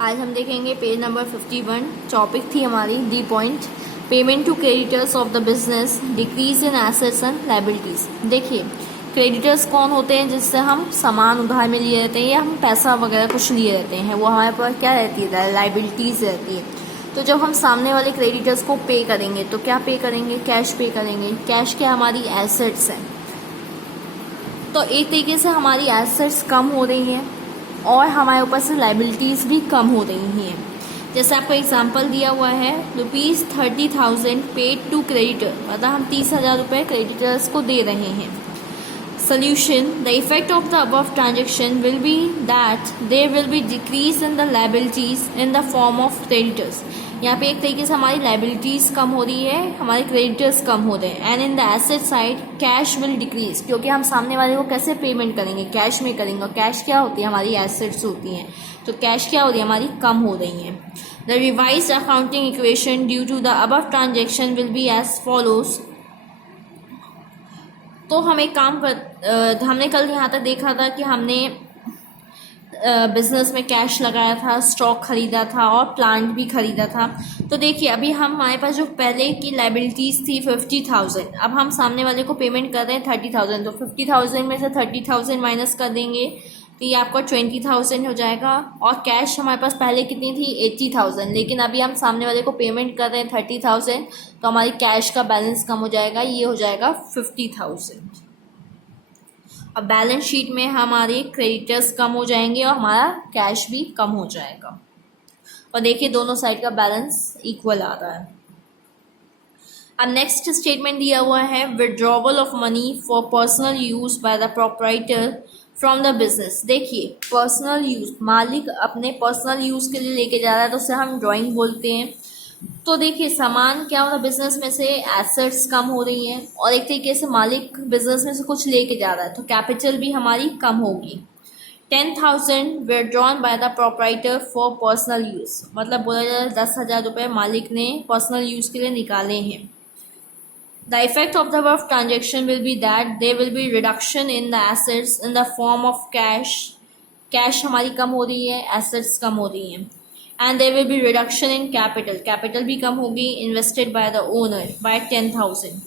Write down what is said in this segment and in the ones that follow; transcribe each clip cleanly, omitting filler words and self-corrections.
आज हम देखेंगे पेज नंबर 51। टॉपिक थी हमारी D point payment to creditors of the business, decrease in assets and liabilities. देखिए, क्रेडिटर्स कौन होते हैं? जिससे हम सामान उधार में लिए रहते हैं या हम पैसा वगैरह कुछ लिए रहते हैं, वो हमारे पास क्या रहती है? लायबिलिटीज रहती है। तो जब हम सामने वाले क्रेडिटर्स को पे करेंगे तो क्या पे करेंगे? कैश पे करेंगे। कैश क्या हमारी एसेट्स हैं। तो एक तरीके से हमारी एसेट्स कम हो रही हैं और हमारे ऊपर से लाइबिलिटीज़ भी कम हो रही हैं। जैसे आपको एग्जांपल दिया हुआ है, ₹30,000 पेड टू क्रेडिटर, मतलब हम 30,000 रुपये क्रेडिटर्स को दे रहे हैं। Solution: The effect of the above transaction will be that there will be decrease in the liabilities in the form of creditors. यहाँ पे एक तरीके से हमारी लाइबिलिटीज़ कम हो रही है, हमारे क्रेडिटर्स कम हो रहे हैं। And in the asset side cash will decrease, क्योंकि हम सामने वाले को कैसे पेमेंट करेंगे? कैश में करेंगे। और कैश क्या होती है? हमारी एसेट्स होती हैं। तो कैश क्या हो रही है? हमारी कम हो रही हैं। The revised accounting equation due to the above transaction will be as follows. तो हम एक काम कर हमने कल यहाँ तक देखा था कि हमने बिजनेस में कैश लगाया था, स्टॉक खरीदा था और प्लांट भी खरीदा था। तो देखिए, अभी हमारे पास जो पहले की लाइबिलिटीज़ थी 50,000, अब हम सामने वाले को पेमेंट कर रहे हैं 30,000। तो 50,000 में से 30,000 माइनस कर देंगे तो ये आपका 20,000 हो जाएगा। और कैश हमारे पास पहले कितनी थी? 80,000। लेकिन अभी हम सामने वाले को पेमेंट कर रहे हैं 30,000, तो हमारी कैश का बैलेंस कम हो जाएगा, ये हो जाएगा 50,000। अब बैलेंस शीट में हमारे क्रेडिटर्स कम हो जाएंगे और हमारा कैश भी कम हो जाएगा। और देखिए, दोनों साइड का बैलेंस इक्वल आ रहा है। अब नेक्स्ट स्टेटमेंट दिया हुआ है, withdrawal of money for personal use by the proprietor from the business. देखिए, पर्सनल यूज, मालिक अपने पर्सनल यूज के लिए लेके जा रहा है तो उसे हम ड्राइंग बोलते हैं। तो देखिए, सामान क्या हो रहा है? बिजनेस में से एसेट्स कम हो रही हैं और एक तरीके से मालिक बिजनेस में से कुछ लेके जा रहा है, तो कैपिटल भी हमारी कम होगी। 10,000 withdrawn by the proprietor for personal use, मतलब बोला जाए 10,000 रुपये मालिक ने पर्सनल यूज के लिए निकाले हैं। The effect of the above transaction will be that there will be reduction in the assets in the form of cash. Cash हमारी कम हो रही है, एसेट्स कम हो रही हैं। And there will be reduction in capital. Capital भी कम होगी invested by the owner by 10,000.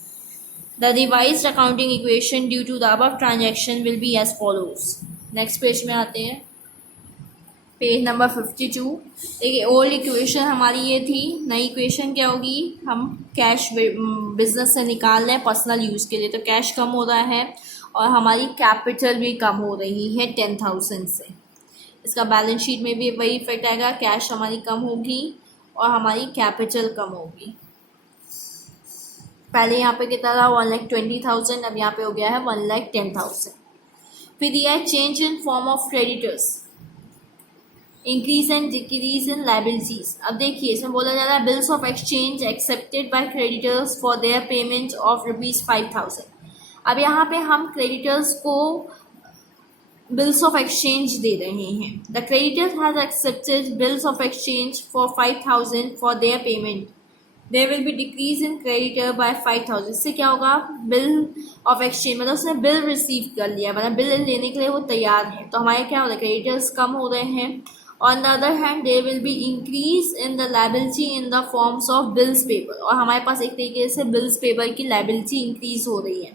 The revised accounting equation due to the above transaction will be as follows. Next page में आते हैं, पेज नंबर 52। देखिए, old equation हमारी ये थी, नई इक्वेशन क्या होगी? हम कैश बिजनेस से निकाल रहे हैं पर्सनल यूज़ के लिए, तो कैश कम हो रहा है और हमारी कैपिटल भी कम हो रही है 10,000 से। इसका बैलेंस शीट में भी वही इफेक्ट आएगा, कैश हमारी कम होगी और हमारी कैपिटल कम होगी। पहले यहाँ पे कितना था? 1,20,000, अब यहाँ पे हो गया है 1,10,000। फिर दिया है change in form of creditors, increase and decrease in liabilities. अब देखिए, इसमें बोला जा रहा है bills of exchange accepted by creditors for their payment of ₹5,000। अब यहाँ पे हम क्रेडिटर्स को बिल्स ऑफ एक्सचेंज दे रहे हैं। The creditor has accepted bills of exchange for 5,000 for their payment, there will be decrease in creditor by 5,000। इससे क्या होगा? बिल ऑफ एक्सचेंज, मतलब उसने बिल रिसीव कर लिया, मतलब बिल लेने के लिए वो तैयार है, तो हमारे क्या हो रहा है? क्रेडिटर्स कम हो रहे हैं। On the other hand, there will be increase in the liability in the forms of bills payable, और हमारे पास एक तरीके से bills payable की liability increase हो रही है।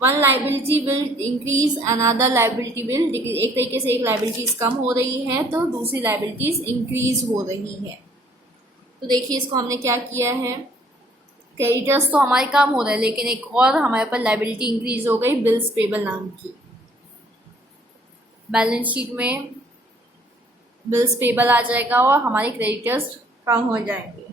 One liability will increase, another liability will decrease। एक तरीके से एक liabilities कम हो रही है तो दूसरी liabilities increase हो रही है। तो देखिए, इसको हमने क्या किया है, क्रेडिटर्स तो हमारे कम हो रहे हैं, लेकिन एक और हमारे पास liability increase हो गई bills payable नाम की। बैलेंस शीट में बिल्स पेबल आ जाएगा और हमारे क्रेडिटर्स कम हो जाएंगे।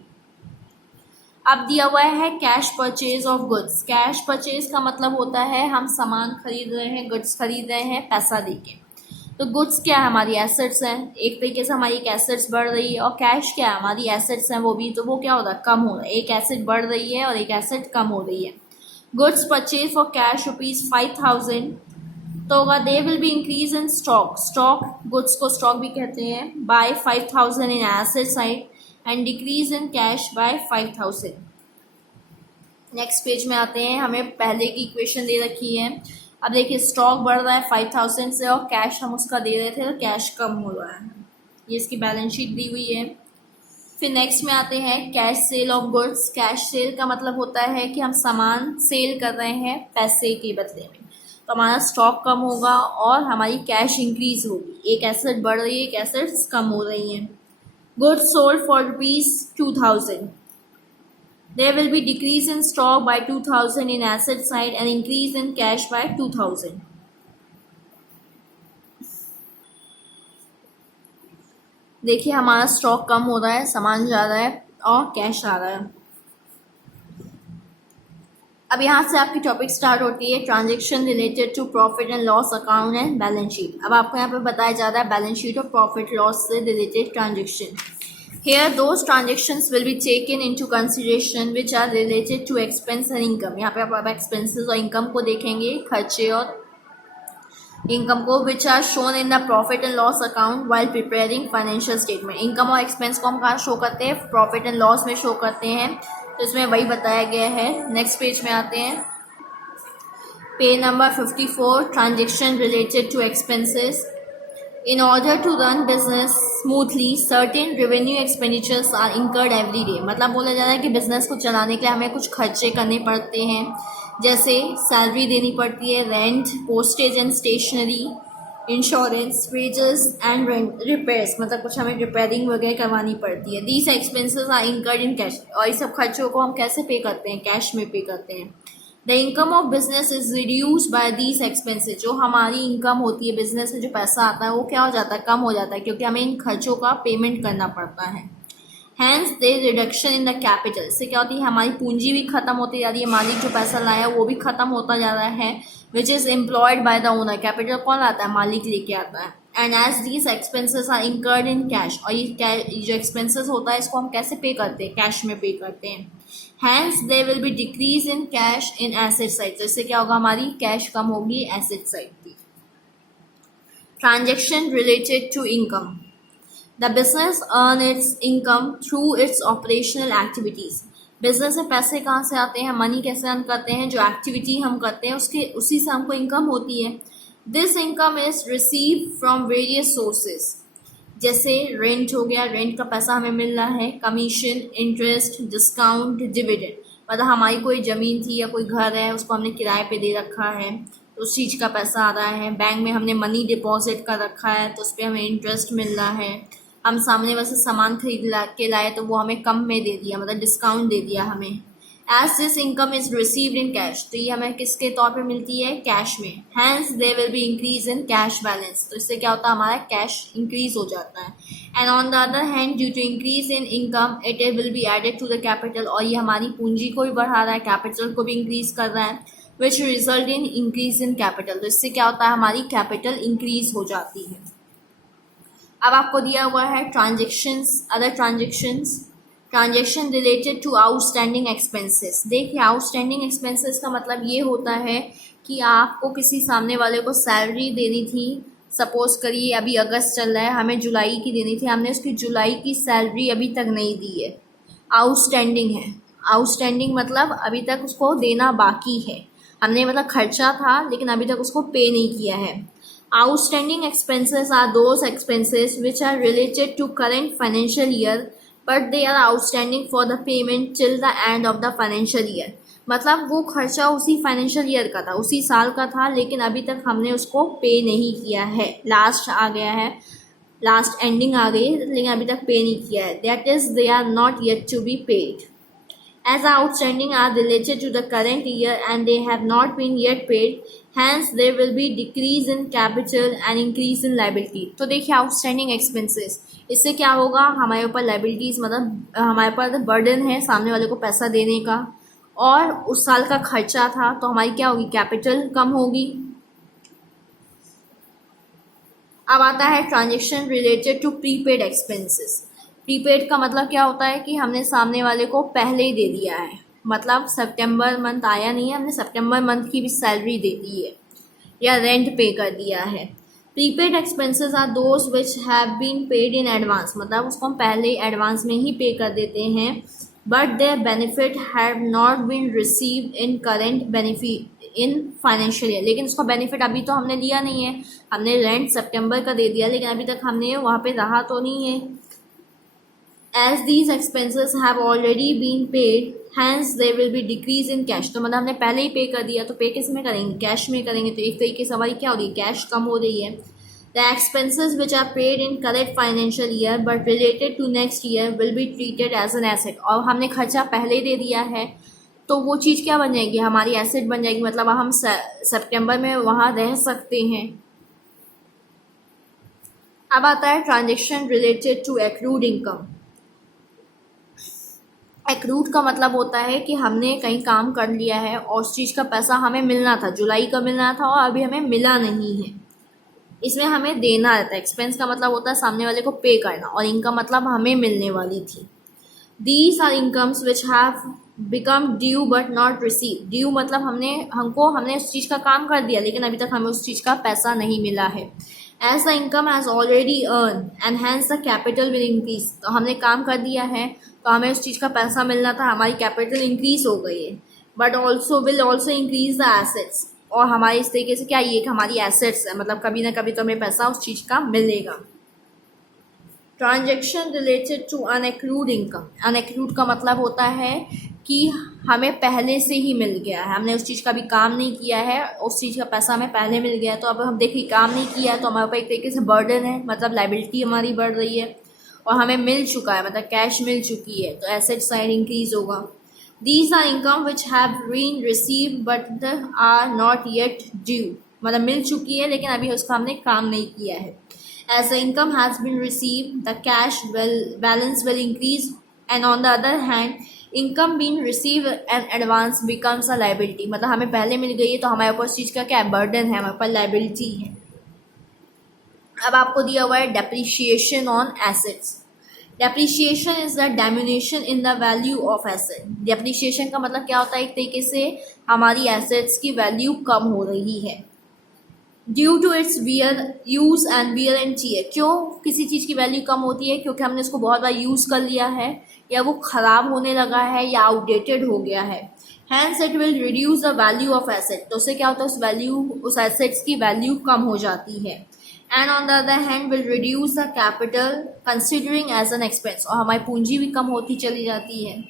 अब दिया हुआ है cash purchase of goods. Cash purchase का मतलब होता है हम सामान खरीद रहे हैं, गुड्स खरीद रहे हैं पैसा देके। तो गुड्स क्या है? हमारी एसेट्स हैं, एक तरीके से हमारी एक एसेट्स बढ़ रही है। और कैश क्या है? हमारी एसेट्स हैं वो भी, तो वो क्या हो रहा है? कम हो रहा है। एक एसेट बढ़ रही है और एक एसेट कम हो रही है। गुड्स परचेज फॉर कैश ₹5,000, तो होगा they will be increase in stock. Stock, goods को स्टॉक भी कहते हैं, by 5,000 in asset side and decrease in cash by 5,000। Next page में आते हैं, हमें पहले की इक्वेशन दे रखी है। अब देखिए, स्टॉक बढ़ रहा है 5,000 से और कैश हम उसका दे रहे थे तो कैश कम हो रहा है। ये इसकी बैलेंस शीट दी हुई है। फिर नेक्स्ट में आते हैं cash cell of goods. Cash cell का मतलब होता है कि हम सामान सेल कर रहे हैं पैसे के बदले में, तो हमारा स्टॉक कम होगा और हमारी कैश इंक्रीज होगी। एक एसेट बढ़ रही है, एक एसेट्स कम हो रही हैं। Goods sold for ₹2000, there will be decrease in stock by 2000 in asset side and increase in cash by 2000। देखिए हमारा स्टॉक कम हो रहा है, सामान जा रहा है और कैश आ रहा है। अब यहाँ से आपकी टॉपिक स्टार्ट होती है transaction related to profit and loss account and balance sheet. अब आपको यहाँ पे बताया जा रहा है बैलेंस शीट और प्रॉफिट लॉस से related transaction. Here those transactions will be taken into consideration which are related to expense and income। यहाँ पे आप expenses और income को देखेंगे, खर्चे और income को, which are shown in the profit and loss account while preparing financial statement। income और expense को हम कहाँ शो करते हैं? profit and loss में शो करते हैं, तो इसमें वही बताया गया है। नेक्स्ट पेज में आते हैं, page number 54, transaction related to expenses. In order to run business smoothly, certain revenue expenditures are incurred every day। मतलब बोला जा रहा है कि बिजनेस को चलाने के लिए हमें कुछ खर्चे करने पड़ते हैं, जैसे सैलरी देनी पड़ती है, rent, postage and stationery, insurance, wages and repairs, मतलब कुछ हमें रिपेयरिंग वगैरह करवानी पड़ती है। These expenses are incurred in cash. और ये सब खर्चों को हम कैसे पे करते हैं? कैश में पे करते हैं। The income of business is reduce by these expenses. जो हमारी इनकम होती है बिजनेस में, जो पैसा आता है वो क्या हो जाता है? कम हो जाता है, क्योंकि हमें इन खर्चों का पेमेंट करना पड़ता है। Hence they reduction in the capital. इससे क्या होती है? हमारी पूंजी भी खत्म होती जा रही है, मालिक जो पैसा लाया वो भी खत्म होता जा रहा है, which is employed by the owner. Capital कौन लाता है? मालिक लेके आता है। And as these expenses are incurred in cash. और ये जो एक्सपेंसेस होता है इसको हम कैसे पे करते हैं? कैश में पे करते हैं। Hence they will be decrease in cash in asset side. तो इससे क्या होगा? हमारी कैश कम होगी एसेट साइड की। Transaction related to income. The business earn its income through its operational activities. Business में पैसे कहाँ से आते हैं? मनी कैसे अर्न करते हैं? जो एक्टिविटी हम करते हैं उसी से हमको इनकम होती है। This income is receive from various sources, जैसे रेंट हो गया, रेंट का पैसा हमें मिल रहा है, कमीशन, इंटरेस्ट, डिस्काउंट, डिविडेंड, मतलब हमारी कोई ज़मीन थी या कोई घर है उसको हमने किराए पे दे रखा है तो उस चीज़ का पैसा आ रहा है। बैंक में हमने मनी डिपॉजिट कर रखा है तो उस पर हमें इंटरेस्ट मिल रहा है। हम सामने वैसे सामान खरीद के लाए तो वो हमें कम में दे दिया, मतलब डिस्काउंट दे दिया हमें। As this income is received in cash. तो ये हमें किसके तौर पे मिलती है? कैश में। Hence they will be increase in cash balance. तो इससे क्या होता है? हमारा कैश इंक्रीज हो जाता है। And on the other hand due to increase in income it will be added to the capital. और ये हमारी पूंजी को भी बढ़ा रहा है, कैपिटल को भी इंक्रीज कर रहा है, which result in increase in capital. तो इससे क्या होता है? हमारी कैपिटल इंक्रीज हो जाती है। अब आपको दिया हुआ है transactions, other transactions. Transaction related to outstanding expenses. देखिए आउटस्टैंडिंग एक्सपेंसेस का मतलब ये होता है कि आपको किसी सामने वाले को सैलरी देनी थी, सपोज करिए अभी अगस्त चल रहा है, हमें जुलाई की देनी थी, हमने उसकी जुलाई की सैलरी अभी तक नहीं दी है, आउटस्टैंडिंग है। आउटस्टैंडिंग मतलब अभी तक उसको देना बाकी है, हमने मतलब खर्चा था लेकिन अभी तक उसको पे नहीं किया है। Outstanding expenses are those expenses which are related to current financial year but they are outstanding for the payment till the end of the financial year. मतलब वो खर्चा उसी फाइनेंशियल ईयर का था, उसी साल का था, लेकिन अभी तक हमने उसको पे नहीं किया है। लास्ट आ गया है, लास्ट एंडिंग आ गई है, लेकिन अभी तक पे नहीं किया है। That is they are not yet to be paid. As outstanding are related to the current year and they have not been yet paid, hence there will be decrease in capital and increase in liability। तो देखिए outstanding expenses, इससे क्या होगा? हमारे ऊपर liabilities, मतलब हमारे पास burden है सामने वाले को पैसा देने का, और उस साल का खर्चा था तो हमारी क्या होगी? कैपिटल कम होगी। अब आता है transaction related to prepaid expenses. Prepaid का मतलब क्या होता है कि हमने सामने वाले को पहले ही दे दिया है, मतलब सितंबर मंथ आया नहीं है, हमने सितंबर मंथ की भी सैलरी दे दी है या रेंट पे कर दिया है। Prepaid expenses are those which have been paid in advance, मतलब उसको हम पहले एडवांस में ही पे कर देते हैं, but their benefit have not been received in current in financial year, लेकिन उसका बेनिफिट अभी तो हमने लिया नहीं है। हमने रेंट सितंबर का दे दिया, लेकिन अभी तक हमने वहाँ पे रहा तो नहीं है। As these expenses have already been paid hence they will be decrease in cash. तो मतलब हमने पहले ही पे कर दिया, तो पे किस में करेंगे, कैश में करेंगे। तो एक तरीके से हमारी क्या हो रही है, कैश कम हो रही है। The expenses which are paid in current financial year but related to next year will be treated as an asset. और हमने खर्चा पहले दे दिया है, तो वो चीज़ क्या बन जाएगी, हमारी एसेट बन जाएगी। मतलब हम सितंबर में वहाँ रह सकते हैं। अब आता है transaction related to accrued income. Accrued का मतलब होता है कि हमने कहीं काम कर लिया है और उस चीज़ का पैसा हमें मिलना था, जुलाई का मिलना था और अभी हमें मिला नहीं है, इसमें हमें देना रहता है। एक्सपेंस का मतलब होता है सामने वाले को पे करना, और इनकम मतलब हमें मिलने वाली थी। These are incomes which have become due but not receive. Due मतलब हमने उस चीज़ का काम कर दिया, लेकिन अभी तक हमें उस चीज़ का पैसा नहीं मिला है। As the income has already earn and hence the capital will increase. तो हमने काम कर दिया है, तो हमें उस चीज़ का पैसा मिलना था, हमारी कैपिटल इंक्रीज हो गई है। But also will also increase the assets. और हमारे इस तरीके से क्या, ये कि हमारी एसेट्स है, मतलब कभी ना कभी तो हमें पैसा उस चीज़ का मिलेगा। Transaction related to unaccrued income. Unaccrued का मतलब होता है कि हमें पहले से ही मिल गया है, हमने उस चीज़ का भी काम नहीं किया है, उस चीज़ का पैसा हमें पहले मिल गया है। तो अब हम देखिए काम नहीं किया है, तो हमारे ऊपर एक तरीके से बर्डन है, मतलब लाइबिलिटी हमारी बढ़ रही है, और हमें मिल चुका है, मतलब कैश मिल चुकी है, तो एसेट साइड इंक्रीज होगा। These are income which have been receive but are not yet due. मतलब मिल चुकी है, लेकिन अभी उसका हमने काम नहीं किया है। As the income has been received, the cash balance will increase, and on the other hand, income being received and advance becomes a liability। मतलब हमें पहले मिल गई है, तो हमारे ऊपर उस चीज़ का क्या बर्डन है, हमारे ऊपर लाइबिलिटी है। अब आपको दिया हुआ है depreciation on assets. Depreciation is the diminishing in the value of asset. Depreciation का मतलब क्या होता है, एक तरीके से हमारी एसेट्स की वैल्यू कम हो रही है due to its wear use and wear and tear. क्यों किसी चीज़ की वैल्यू कम होती है, क्योंकि हमने उसको बहुत बार यूज़ कर लिया है, या वो ख़राब होने लगा है, या आउटडेटेड हो गया है। Hence it will reduce the value of asset. तो उससे क्या होता है, उस एसेट्स की वैल्यू कम हो जाती है। And on the other hand will reduce the capital considering as an expense. और हमारी पूंजी भी कम होती चली जाती है।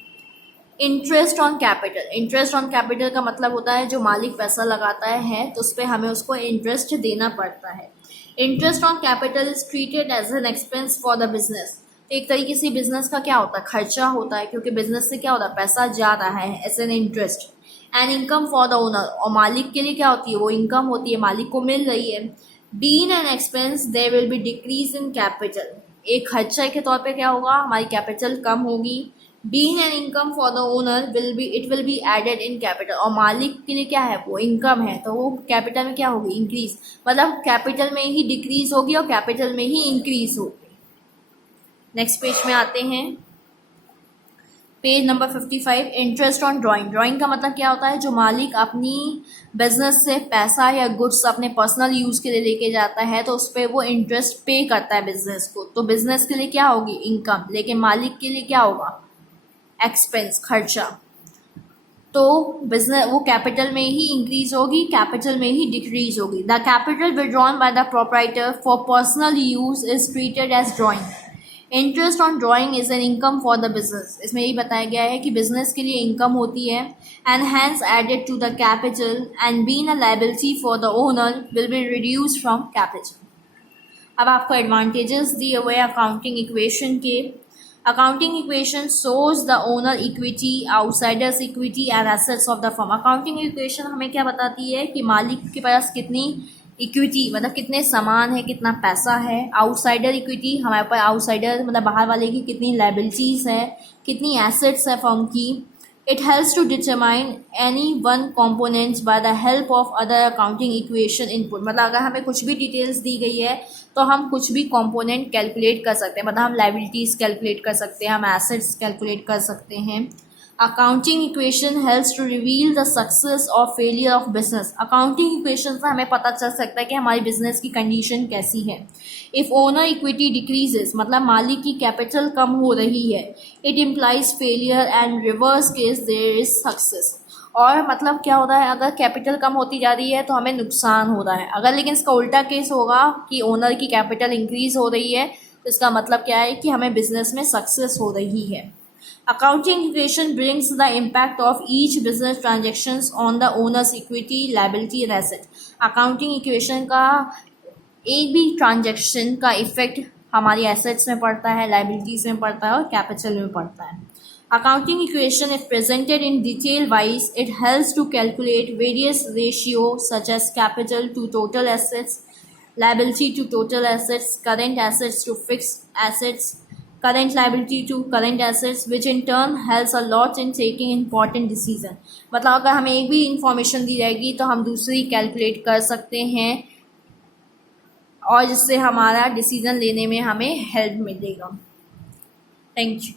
Interest on capital. Interest on capital का मतलब होता है जो मालिक पैसा लगाता है, तो उस पर हमें उसको इंटरेस्ट देना पड़ता है। Interest on capital is treated as an expense for the business. एक तरीके से बिजनेस का क्या होता है, खर्चा होता है, क्योंकि बिजनेस से क्या होता है, पैसा जा रहा है as an interest. And income for the owner. और मालिक के लिए क्या होती है, वो इनकम होती है, मालिक को मिल रही है। Being an expense there will be decrease in capital. एक खर्चा के तौर पे क्या होगा, हमारी कैपिटल कम होगी। Being an income for the owner it will be added in capital। और मालिक के लिए क्या है, वो इनकम है, तो वो कैपिटल में क्या होगी, इंक्रीज। मतलब कैपिटल में ही डिक्रीज होगी और कैपिटल में ही इंक्रीज होगी। नेक्स्ट पेज में आते हैं, page number 55, interest on drawing. Drawing का मतलब क्या होता है, जो मालिक अपनी बिजनेस से पैसा या गुड्स अपने पर्सनल यूज़ के लिए लेके जाता है, तो उस पर वो इंटरेस्ट पे करता है बिजनेस को। तो बिजनेस के लिए क्या होगी, इनकम, लेकिन मालिक के लिए क्या होगा, एक्सपेंस, खर्चा। तो बिजनेस वो कैपिटल में ही इंक्रीज होगी, कैपिटल में ही डिक्रीज होगी। The capital withdrawn by the proprietor for personal use is treated as drawing. Interest on drawing is an income for the business. इसमें यही बताया गया है कि बिजनेस के लिए इनकम होती है, and hence added to the capital and being a liability for the owner will be reduced from capital. अब आपको एडवांटेजेस दिए हुए अकाउंटिंग इक्वेशन के। Accounting equation shows the owner equity, outsiders equity and assets of the firm। Accounting equation हमें क्या बताती है कि मालिक के पास कितनी इक्विटी, मतलब कितने सामान है, कितना पैसा है। आउटसाइडर इक्विटी, हमारे पास आउटसाइडर मतलब बाहर वाले की कितनी लाइबिलिटीज़ है, कितनी एसेट्स है फर्म की। It helps to determine any one components by the help of other accounting equation input. मतलब अगर हमें कुछ भी डिटेल्स दी गई है, तो हम कुछ भी कंपोनेंट कैलकुलेट कर सकते हैं। मतलब हम लाइबिलिटीज़ कैलकुलेट कर सकते हैं, हम एसेट्स कैलकुलेट कर सकते हैं। Accounting equation helps to reveal the success और failure of business. Accounting equation से हमें पता चल सकता है कि हमारी बिजनेस की कंडीशन कैसी है। इफ़ ओनर इक्विटी डिक्रीजेस, मतलब मालिक की कैपिटल कम हो रही है, it implies failure, and reverse case there is success. और मतलब क्या होता है, अगर कैपिटल कम होती जा रही है तो हमें नुकसान हो रहा है। अगर लेकिन इसका उल्टा केस होगा कि ओनर की कैपिटल इंक्रीज हो रही है, तो इसका मतलब क्या है कि हमें बिजनेस में सक्सेस हो रही है। Accounting equation brings the impact of each business transactions on the owners equity, liability and asset. Accounting equation का एक भी ट्रांजेक्शन का इफेक्ट हमारी एसेट्स में पड़ता है, लायबिलिटीज में पड़ता है और कैपिटल में पड़ता है। Accounting equation, if presented in detail wise, it helps to calculate various ratios such as capital to total assets, liability to total assets, current assets to fixed assets, current liability to current assets, which in turn helps a lot in taking important decision। मतलब अगर हमें एक भी information दी जाएगी तो हम दूसरी calculate कर सकते हैं और जिससे हमारा डिसीजन लेने में हमें हेल्प मिलेगा। Thank you.